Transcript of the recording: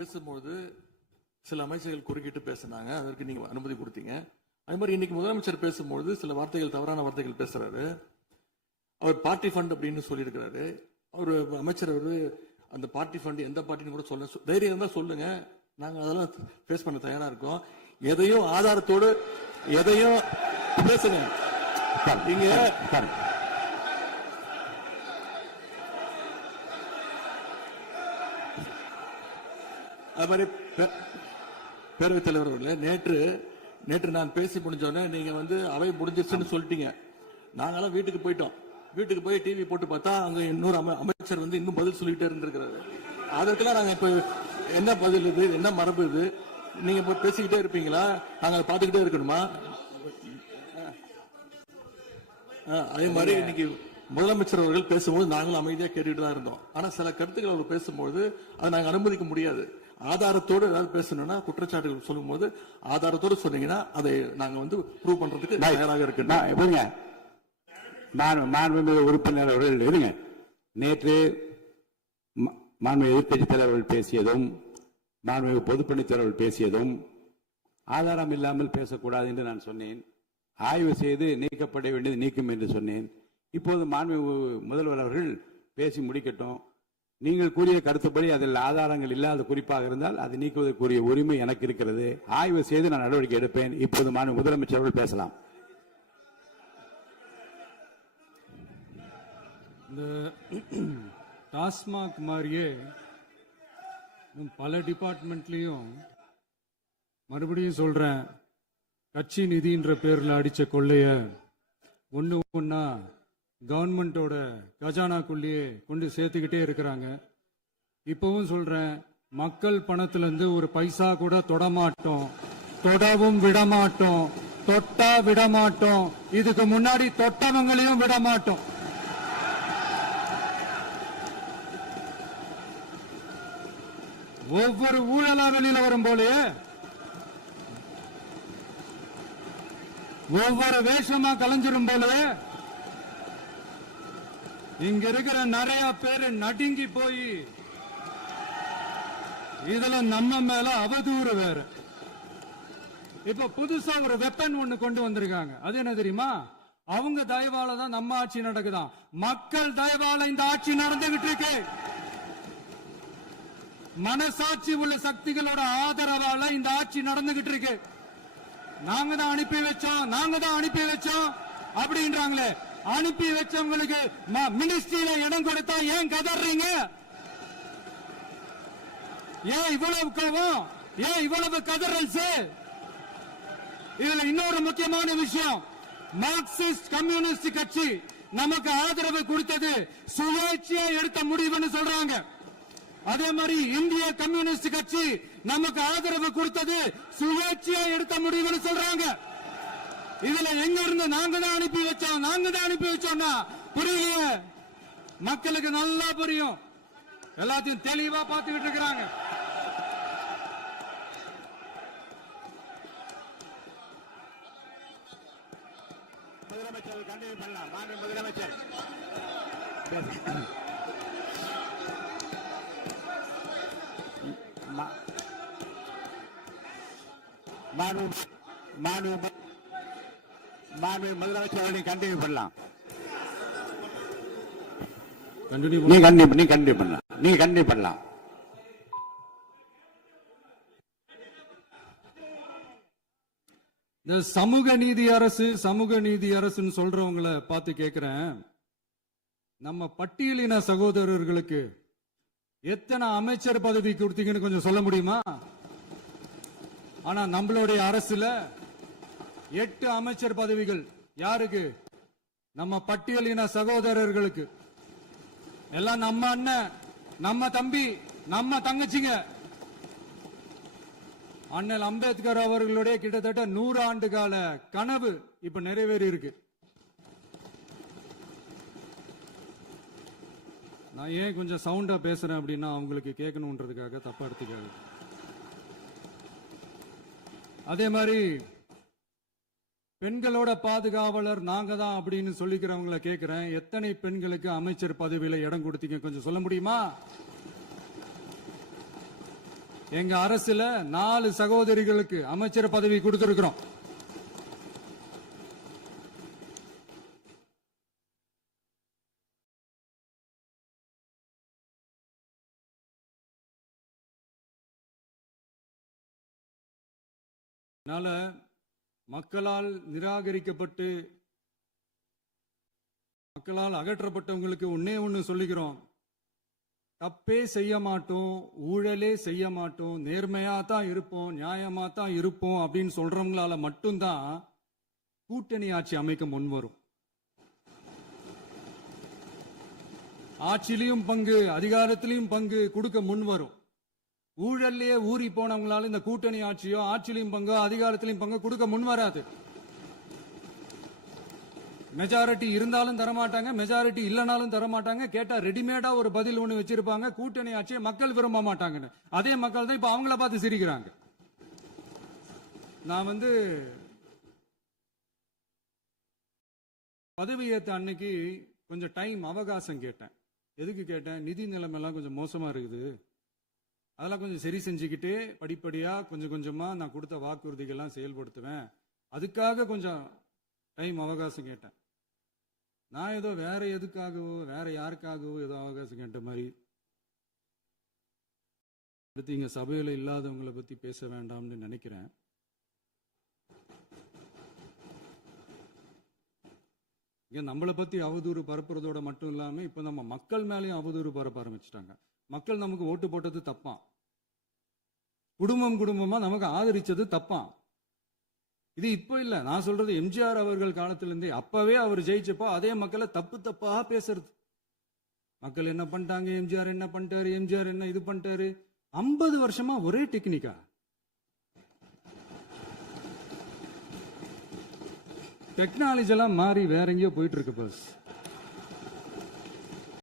பேசும்போது சில அமைச்சர்கள் குறுக்கிட்டு பேசினாங்க, அதற்கு நீங்க அனுமதி கொடுத்தீங்க. அது மாதிரி இன்னைக்கு முதலமைச்சர் பேசும்போது சில வார்த்தைகள், தவறான வார்த்தைகள் பேசுறாரு. அவர் பார்ட்டி ஃபண்ட் அப்படின்னு சொல்லியிருக்கிறாரு. அவர் அமைச்சர் அந்த பார்ட்டி ஃபண்ட் எந்த பார்ட்டின்னு கூட சொல்ல தைரியம் இருந்தா சொல்லுங்க, நாங்க அதெல்லாம் ஃபேஸ் பண்ண தயாரா இருக்கோம். எதையும் ஆதாரத்தோடு எதையும் பேசுங்க. நீங்க அது மாதிரி பேரவைத் தலைவர் அவர்களே, நேற்று நான் பேசி முடிஞ்சோடனே நீங்க அவை முடிஞ்சிருச்சுன்னு சொல்லிட்டீங்க. நாங்கெல்லாம் வீட்டுக்கு போயிட்டோம். வீட்டுக்கு போய் டிவி போட்டு பார்த்தா அங்க இன்னொரு அமைச்சர் இன்னும் பதில் சொல்லிட்டே இருந்திருக்கிறாரு. அதற்கெல்லாம் நாங்க இப்ப என்ன பதில் இது, என்ன மரபு இது? நீங்க இப்ப பேசிக்கிட்டே இருப்பீங்களா? நாங்க அதை பார்த்துக்கிட்டே இருக்கணுமா? அதே மாதிரி இன்னைக்கு முதலமைச்சர் அவர்கள் பேசும்போது நாங்களும் அமைதியா கேட்டுட்டு தான் இருந்தோம். ஆனா சில கருத்துக்கள் அவர் பேசும்போது அதை நாங்க அனுமதிக்க முடியாது. ஆதாரத்தோடு ஏதாவது பேசணும்னா, குற்றச்சாட்டுகள் சொல்லும் போது ஆதாரத்தோடு சொன்னீங்கன்னா அதை நாங்க ப்ரூவ் பண்றதுக்கு தயாராக இருக்கு. மாண்புமிகு உறுப்பினர் அவர்கள் இருங்க. நேற்று மாண்புமிகு எதிர்க்கட்சி தலைவர்கள் பேசியதும் மாண்புமிகு பொதுப்பணித்துறைகள் பேசியதும் ஆதாரம் இல்லாமல் பேசக்கூடாது என்று நான் சொன்னேன். ஆய்வு செய்து நீக்கப்பட வேண்டியது நீக்கும் என்று சொன்னேன். இப்போது மாண்புமிகு முதல்வர் அவர்கள் பேசி முடிக்கட்டும். நீங்கள் கூறிய கருத்துப்படி அதில் ஆதாரங்கள் இல்லாத குறிப்பாக இருந்தால் அதை நீக்குவதற்குரிய உரிமை எனக்கு இருக்கிறது. ஆய்வு செய்து நான் நடவடிக்கை எடுப்பேன். இப்போது மாண்புமிகு முதலமைச்சர் அவர்கள் பேசலாம். இந்த டாஸ்மாக் மாதிரியே பல டிபார்ட்மெண்ட்லயும் மறுபடியும் சொல்றேன், கட்சி நிதின்ற பேர்ல அடிச்ச கொள்ளைய ஒன்னா கவர்மெண்டோட கஜானாக்குள்ளேயே கொண்டு சேர்த்துக்கிட்டே இருக்கிறாங்க. இப்பவும் சொல்றேன், மக்கள் பணத்துல இருந்து ஒரு பைசா கூட தொடமாட்டோம், தொடவும் விடமாட்டோம், தொட்டா விடமாட்டோம். இதுக்கு முன்னாடி தொட்டவங்களையும் விடமாட்டோம். ஒவ்வொரு ஊழலா வெளியில வரும் போலே, ஒவ்வொரு வேஷமா கலைஞ்சிரும் போலே, இங்க இருக்கிற நிறைய பேரு நடுங்கி போய் இதுல நம்ம மேல அவதூறு வேற. இப்ப புதுசா ஒரு வெப்பன் ஒண்ணு கொண்டு வந்திருக்காங்க. அது என்ன தெரியுமா? அவங்க தயவால தான் நம்ம ஆட்சி நடக்குதான். மக்கள் தயவால இந்த ஆட்சி நடந்துகிட்டு இருக்கு. மனசாட்சி உள்ள சக்திகளோட ஆதரவால இந்த ஆட்சி நடந்துகிட்டு இருக்கு. நாங்க தான் அனுப்பி வச்சோம் அப்படின்றாங்களே. அனுப்பி வச்சவங்களுக்கு மினிஸ்ட்ரியில இடம் கொடுத்தா ஏன் கதறீங்க? ஏன் இவ்வளவு கோவம்? ஏன் இவ்வளவு கதறல்? இதுல இன்னொரு முக்கியமான விஷயம், மார்க்சிஸ்ட் கம்யூனிஸ்ட் கட்சி நமக்கு ஆதரவு கொடுத்தது சுயேட்சையா எடுத்த முடிவுன்னு சொல்றாங்க. அதே மாதிரி இந்திய கம்யூனிஸ்ட் கட்சி நமக்கு ஆதரவு கொடுத்தது சுயேட்சையா எடுத்த முடிவுன்னு சொல்றாங்க. இதுல எங்க இருந்து நாங்க தான் அனுப்பி வச்சோம்னா புரியலையே. மக்களுக்கு நல்லா புரியும். எல்லாத்தையும் தெளிவா பார்த்துக்கிட்டு இருக்கிறாங்க. முதலமைச்சர் கண்டினியூ பண்ணலாம். முதலமைச்சர் முதலமைச்சர் கண்டினியூ பண்ணலாம். நீங்க கண்டினியூ பண்ணலாம். இந்த சமூக நீதி அரசுன்னு சொல்றவங்களை பார்த்து கேட்கிறேன், நம்ம பட்டியலின சகோதரர்களுக்கு எத்தனை அமைச்சர் பதவி கொடுத்தீங்கன்னு கொஞ்சம் சொல்ல முடியுமா? ஆனா நம்மளுடைய அரசுல 8 அமைச்சர் பதவிகள் யாருக்கு? நம்ம பட்டியலின சகோதரர்களுக்கு. எல்லாம் நம்ம அண்ணன், நம்ம தம்பி, நம்ம தங்கச்சிங்க. அண்ணல் அம்பேத்கர் அவர்களுடைய கிட்டத்தட்ட 100 ஆண்டு கால கனவு இப்ப நிறைவேறி இருக்கு. நான் ஏன் கொஞ்சம் சவுண்டா பேசுறேன் அப்படின்னா அவங்களுக்கு கேட்கணுன்றதுக்காக தப்பா எடுத்துக்காது. அதே மாதிரி பெண்களோட பாதுகாவலர் நாங்க தான் அப்படின்னு சொல்லிக்கிறவங்களை கேட்கிறேன், எத்தனை பெண்களுக்கு அமைச்சர் பதவியில இடம் கொடுத்தீங்க கொஞ்சம் சொல்ல முடியுமா? எங்க அரசுல 4 சகோதரிகளுக்கு அமைச்சர் பதவி கொடுத்திருக்கிறோம். அதனால மக்களால் நிராகரிக்கப்பட்டு மக்களால் அகற்றப்பட்டவங்களுக்கு ஒன்னே ஒன்னு சொல்லிக்கிறோம், தப்பே செய்ய மாட்டோம், ஊழலே செய்ய மாட்டோம், நேர்மையா தான் இருப்போம், நியாயமா தான் இருப்போம் அப்படின்னு சொல்றவங்களால மட்டும்தான் கூட்டணி ஆட்சி அமைக்க முன்வரும். ஆட்சியிலையும் பங்கு, அதிகாரத்திலையும் பங்கு கொடுக்க முன்வரும். ஊழல்லையே ஊறி போனவங்களால இந்த கூட்டணி ஆட்சியோ, ஆட்சியிலையும் பங்கோ, அதிகாரத்திலையும் பங்கோ கொடுக்க முன்வராது. மெஜாரிட்டி இருந்தாலும் தரமாட்டாங்க, மெஜாரிட்டி இல்லைனாலும் தரமாட்டாங்க. கேட்டா ரெடிமேடா ஒரு பதில் ஒண்ணு வச்சிருப்பாங்க, கூட்டணி ஆட்சியை மக்கள் விரும்ப மாட்டாங்கன்னு. அதே மக்கள் தான் இப்ப அவங்கள பார்த்து சிரிக்கிறாங்க. நான் பதவி ஏத்த அன்னைக்கு கொஞ்சம் டைம் அவகாசம் கேட்டேன். எதுக்கு கேட்டேன்? நிதி நிலைமைலாம் கொஞ்சம் மோசமா இருக்குது, அதெல்லாம் கொஞ்சம் சரி செஞ்சுக்கிட்டு படிப்படியா கொஞ்சம் கொஞ்சமா நான் கொடுத்த வாக்குறுதிகள்லாம் செயல்படுத்துவேன், அதுக்காக கொஞ்சம் டைம் அவகாசம் கேட்டேன். நான் ஏதோ வேற எதுக்காகவோ வேற யாருக்காகவோ ஏதோ அவகாசம் கேட்ட மாதிரி. அடுத்து இங்க சபையில இல்லாதவங்களை பத்தி பேச வேண்டாம்னு நினைக்கிறேன். இங்க நம்மளை பத்தி அவதூறு பரப்புறதோட மட்டும் இல்லாம இப்ப நம்ம மக்கள் மேலேயும் அவதூறு பரப்ப ஆரம்பிச்சிட்டாங்க. மக்கள் நமக்கு ஓட்டு போட்டது தப்பா, குடும்பம் குடும்பமா நமக்கு ஆதரிச்சது தப்பா. இது இப்ப இல்ல, நான் சொல்றது எம்ஜிஆர் அவர்கள் காலத்திலிருந்தே. அப்பவே அவர் ஜெயிச்சப்போ அதே மக்களை தப்பு தப்பா பேசுறது. மக்கள் என்ன பண்ணிட்டாங்க, எம்ஜிஆர் என்ன பண்ணிட்டாரு, எம்ஜிஆர் என்ன இது பண்ணிட்டாரு. 50 வருஷமா ஒரே டெக்னிக்கா. டெக்னாலஜி எல்லாம் மாறி வேற எங்கேயோ போயிட்டு இருக்கு பஸ்.